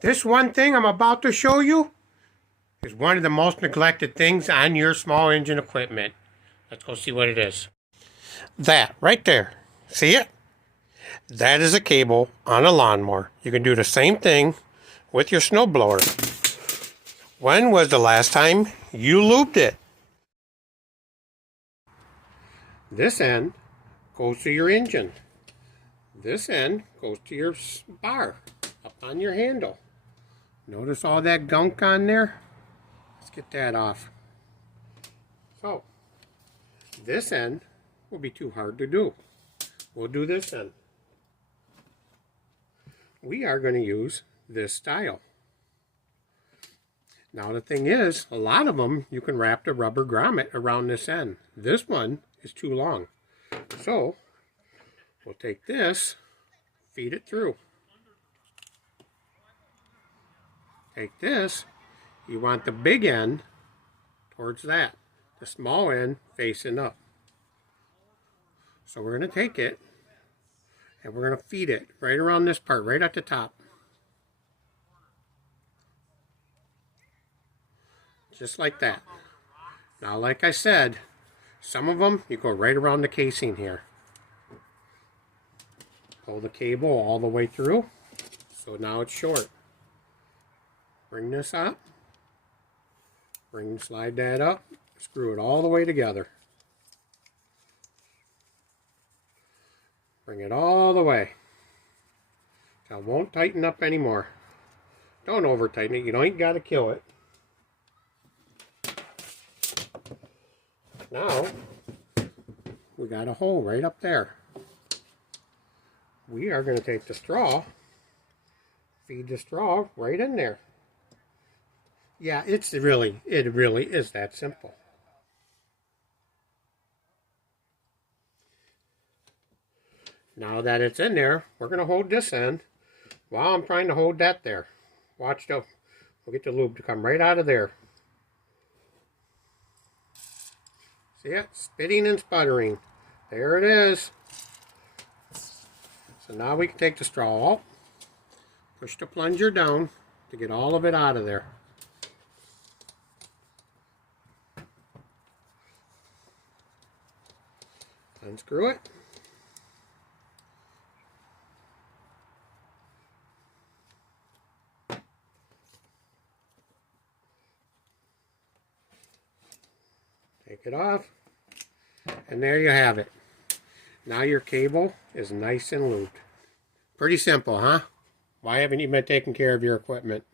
This one thing I'm about to show you is one of the most neglected things on your small engine equipment. Let's go see what it is. That right there. See it? That is a cable on a lawnmower. You can do the same thing with your snowblower. When was the last time you lubed it? This end goes to your engine. This end goes to your bar up on your handle. Notice all that gunk on there? Let's get that off. So, this end will be too hard to do. We'll do this end. We are going to use this style. Now the thing is, a lot of them you can wrap the rubber grommet around this end. This one is too long. So, we'll take this, feed it through. Take this, you want the big end towards that, the small end facing up. So we're going to take it and we're going to feed it right around this part, right at the top. Just like that. Now, like I said, some of them you go right around the casing here. Pull the cable all the way through, so now it's short. Bring this up, slide that up, screw it all the way together. Bring it all the way. So it won't tighten up anymore. Don't over tighten it, you don't got to kill it. Now, we got a hole right up there. We are going to take the straw, feed the straw right in there. Yeah, it really is that simple. Now that it's in there, we're going to hold this end while I'm trying to hold that there. Watch though, we'll get the lube to come right out of there. See it? Spitting and sputtering. There it is. So now we can take the straw out, push the plunger down to get all of it out of there. Unscrew it. Take it off. And there you have it. Now your cable is nice and lubed. Pretty simple, huh? Why haven't you been taking care of your equipment?